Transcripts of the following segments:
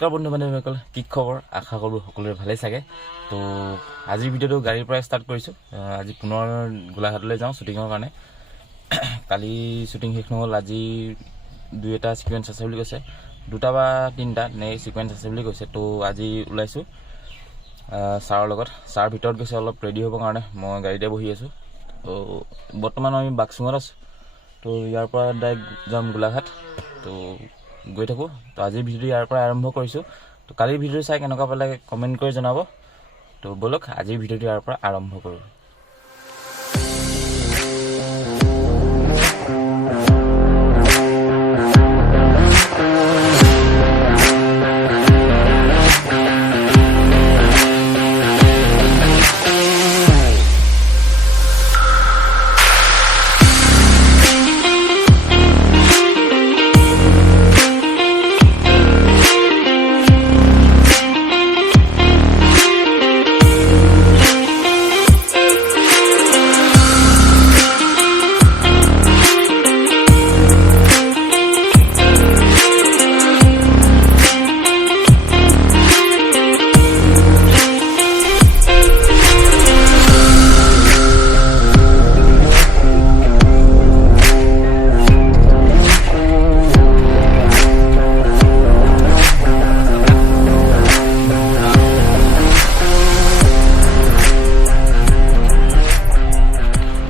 নমস্কাৰ বন্ধু বান্ধৱীসকল, কি খবৰ? আশা কৰোঁ সকলোৰে ভালেই চাগে। তো আজিৰ ভিডিঅ'টো গাড়ীৰ পৰা ষ্টাৰ্ট কৰিছোঁ। আজি পুনৰ গোলাঘাটলৈ যাওঁ শ্বুটিঙৰ কাৰণে। কালি শ্বুটিং শেষ নহ'ল, আজি দুই এটা ছিকুৱেঞ্চ আছে বুলি কৈছে, দুটা বা তিনিটা নে ছিকুৱেঞ্চ আছে বুলি কৈছে। তো আজি ওলাইছোঁ ছাৰৰ লগত। ছাৰ ভিতৰত গৈছে অলপ ৰেডি হ'বৰ কাৰণে, মই গাড়ীতে বহি আছোঁ। তো বৰ্তমান আমি বাক্সুঙত আছোঁ। তো ইয়াৰ পৰা ডাইৰেক্ট যাম গোলাঘাট। তো গৈ থাকোঁ। তো আজিৰ ভিডিঅ'টো ইয়াৰ পৰা আৰম্ভ কৰিছোঁ। তো কালিৰ ভিডিঅ'টো চাই কেনেকুৱা পালে কমেণ্ট কৰি জনাব। তো ব'লক আজিৰ ভিডিঅ'টো ইয়াৰ পৰা আৰম্ভ কৰোঁ।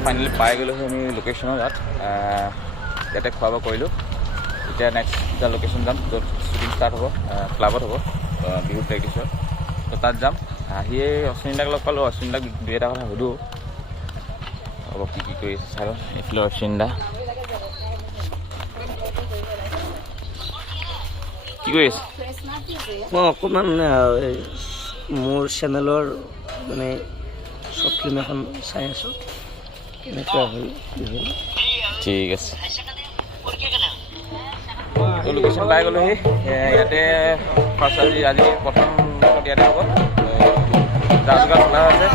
ফাইনেলি পাই গ'লোঁ আমি লোকেশ্যনৰ ইয়াত। ইয়াতে খোৱা বোৱা কৰিলোঁ। এতিয়া নেক্সট এটা লোকেশ্যন যাম, য'ত শ্বুটিং ষ্টাৰ্ট হ'ব, ক্লাবত হ'ব, বিহু প্ৰেক্টিচৰ। তো তাত যাম। আহিয়ে অশ্বিনীদাক লগ পালোঁ। অশ্বিনীদাক দুই এটা কথা সুধোঁ, অলপ কি কৰি আছে চাই লওঁ। এইফালে অশ্বিনীদা কি কৰি আছে? মই অকণমান মোৰ চেনেলৰ মানে শ্বৰ্ট ফিল্ম এখন চাই আছোঁ। এনেকুৱা হ'ল ঠিক আছে। তো লোকেশ্যন পাই গ'লোহি। ইয়াতে ফাৰ্ষ্ট আজি প্ৰথম ইয়াতে হ'ব। যা যোগাৰ চলা আছে।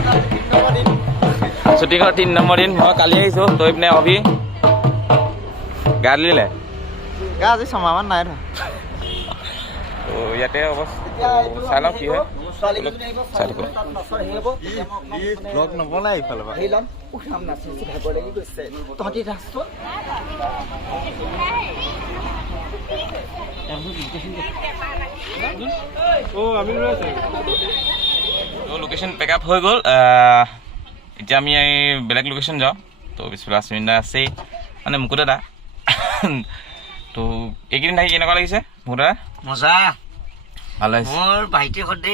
শ্বুটিঙৰ 3 নম্বৰ দিন। মই কালি আহিছোঁ। তই পিনে অভি গা দিলে গা আজি ছমাহমান নাই ধৰা। তো ইয়াতে হ'ব, চাই লওঁ কি হয়। চাই থাকোঁ। লগ নবনাই ইফালৰ পৰা তো লোকেশ্যন পেক আপ হৈ গ'ল। এতিয়া আমি বেলেগ লোকেশ্যন যাওঁ। তো পিছফালে আশ্বিনীদা আছেই, মানে মুকুট দাদা। তো এইকেইদিন থাকি কেনেকুৱা লাগিছে মুকুট দাদা? মজা। ভাল লাগিছে। মোৰ ভাইটিৰ সৈতে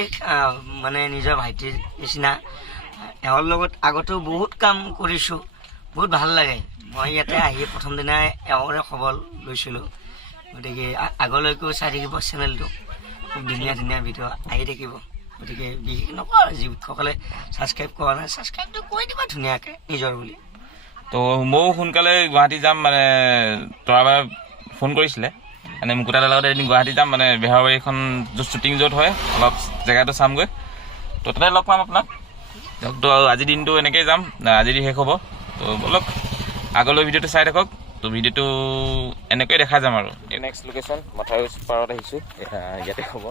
মানে নিজৰ ভাইটিৰ নিচিনা। এওঁৰ লগত আগতেও বহুত কাম কৰিছোঁ, বহুত ভাল লাগে। মই ইয়াতে আহি প্ৰথম দিনাই এওঁৰে খবৰ লৈছিলোঁ। গতিকে আগলৈকেও চাই থাকিব চেনেলটো, খুব ধুনীয়া ধুনীয়া ভিডিঅ' আহি থাকিব। গতিকে বিশেষ নকওঁ আৰু যিসকলে ছাবস্ক্ৰাইব কৰা নাই, ছাবস্ক্ৰাইবটো কৰি দিবা ধুনীয়াকৈ নিজৰ বুলি। তো ময়ো সোনকালে গুৱাহাটী যাম। মানে তৰাবাই ফোন কৰিছিলে, মানে মুকুট দাদাৰ লগত এদিন গুৱাহাটী যাম, মানে বেহাৰবাৰীখন য'ত শ্বুটিং য'ত হয়, অলপ জেগাটো চামগৈ। তো তাতে লগ পাম আপোনাক। তো আজিৰ দিনটো এনেকৈয়ে যাম, আজি শেষ হ'ব। তো ব'লক আগলৈ ভিডিঅ'টো চাই থাকক। তো ভিডিঅ'টো এনেকৈয়ে দেখা যাম আৰু। নেক্সট লোকেশ্যন মথাউৰি পাৰত আহিছোঁ, ইয়াতে হ'ব।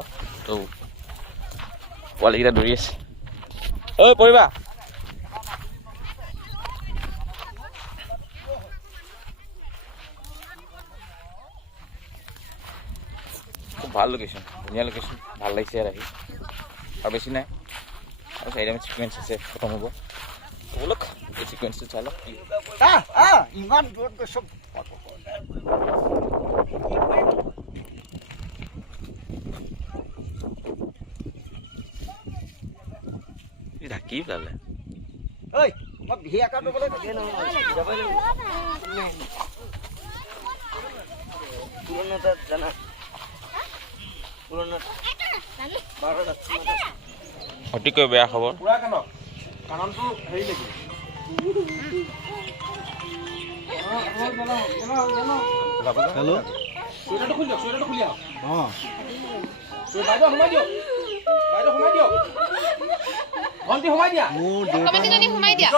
তো পোৱালীকেইটা দৌৰি আছে। ঐ পৰিবা। খুব ভাল লোকেশ্যন, ধুনীয়া লোকেশ্যন, ভাল লাগিছে ইয়াত আহি। আৰু বেছি নাই, আৰু 4টামান ছিকুৱেঞ্চ আছে, খতম হ'ব। ব'লক এই ছিকুৱেঞ্চটো চাই লওক। ইমান দূৰত গৈছোঁ। ঢাকি পেলালে। ঐ মই বিহি আঁকা দিবলৈ পুৰণা তাত জানা, পুৰণা অতিকৈ বেয়া খবৰ। কাৰণটো হেৰি লাগিব। হেল্ল' চুৱেটাৰটো খুলি দিয়ক, চুৱেটাৰটো খুলি আহক। বাইদেউ সোমাই দিয়ক, বাইদেউ সোমাই দিয়ক, ভণ্টি সোমাই দিয়া। মোৰ দেউতা সোমাই দিয়া।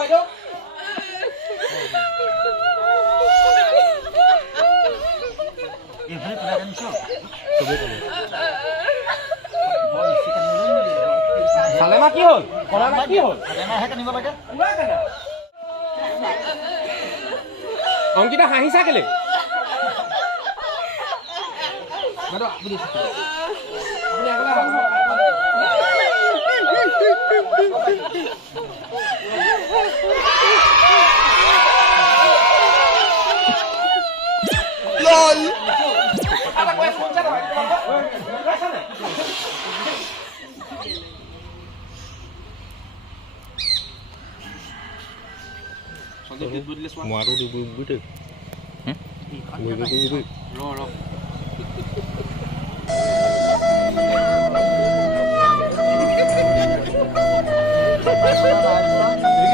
বাইদেউ খালেমা কি হ'ল কলেমা কি হ'ল অংকিতা হাঁহিছা কেলে Muaru di bulu deh.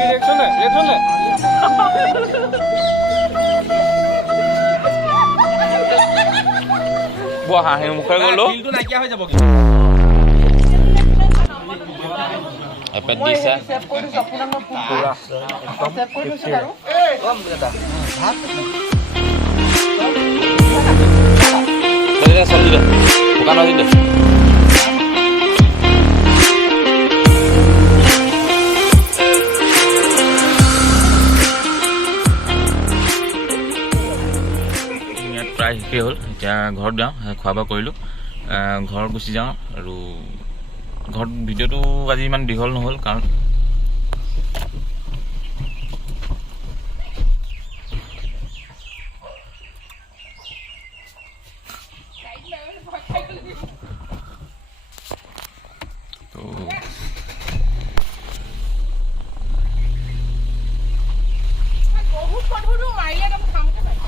Reaction দে বৰ হাঁহি মুখে গ'লো বিলটো নাইকিয়া হৈ যাব এপেট দিছা চব্জি দে শুকান ভাজি দে প্ৰায় শেষেই হ'ল এতিয়া ঘৰত যাওঁ খোৱা বোৱা কৰিলোঁ ঘৰত গুচি যাওঁ আৰু ঘৰত ভিডিঅ'টো আজি ইমান দীঘল নহ'ল কাৰণ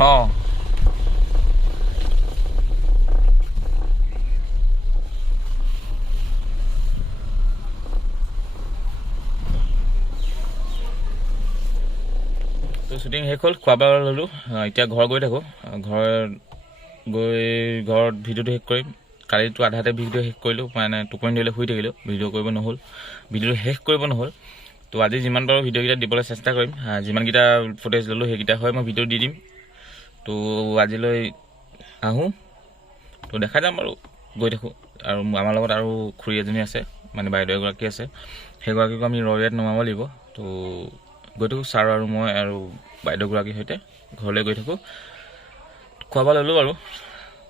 অঁ তো শ্বুটিং শেষ হ'ল খোৱা বোৱা ল'লোঁ এতিয়া ঘৰ গৈ থাকোঁ ঘৰত ভিডিঅ'টো শেষ কৰিম কালিতো আধাতে ভিডিঅ' শেষ কৰিলোঁ মানে টোপনি ধৰিলে শুই থাকিলোঁ ভিডিঅ' কৰিব নহ'ল ভিডিঅ'টো শেষ কৰিব নহ'ল তো আজি যিমান পাৰোঁ ভিডিঅ'কেইটা দিবলৈ চেষ্টা কৰিম যিমানকেইটা ফুটেজ ল'লোঁ সেইকেইটা হয় মই ভিডিঅ' দি দিম তো আজিলৈ আহোঁ তো দেখা যাম আৰু গৈ থাকোঁ আৰু আমাৰ লগত আৰু খুৰী এজনী আছে মানে বাইদেউ এগৰাকী আছে সেইগৰাকীকো আমি ৰয়াত নমাব লাগিব তো গৈ থাকোঁ ছাৰ আৰু মই আৰু বাইদেউগৰাকীৰ সৈতে ঘৰলৈ গৈ থাকোঁ খোৱা বোৱা ল'লোঁ আৰু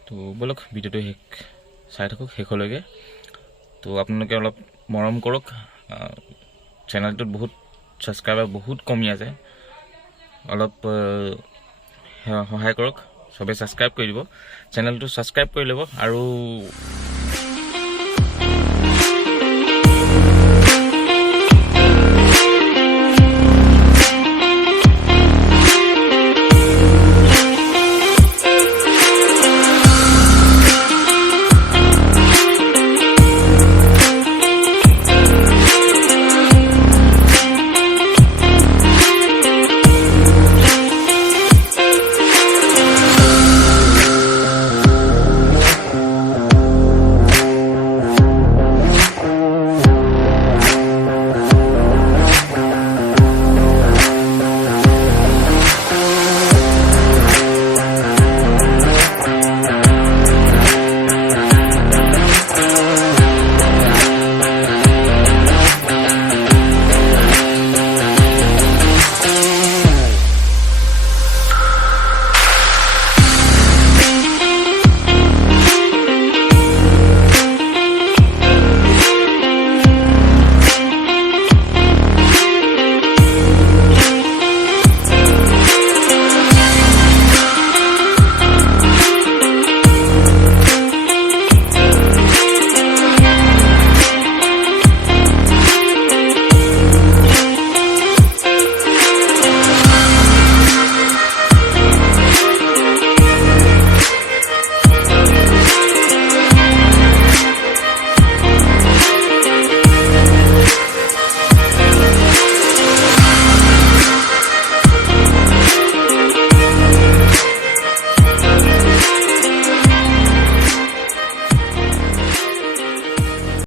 তো ব'লক ভিডিঅ'টো চাই থাকক শেষলৈকে তো আপোনালোকে অলপ মৰম কৰক চেনেলটোত বহুত ছাবস্ক্ৰাইবাৰ বহুত কমি আছে অলপ সহায় কৰক চবেই ছাবস্ক্ৰাইব কৰি দিব চেনেলটো ছাবস্ক্ৰাইব কৰি ল'ব আৰু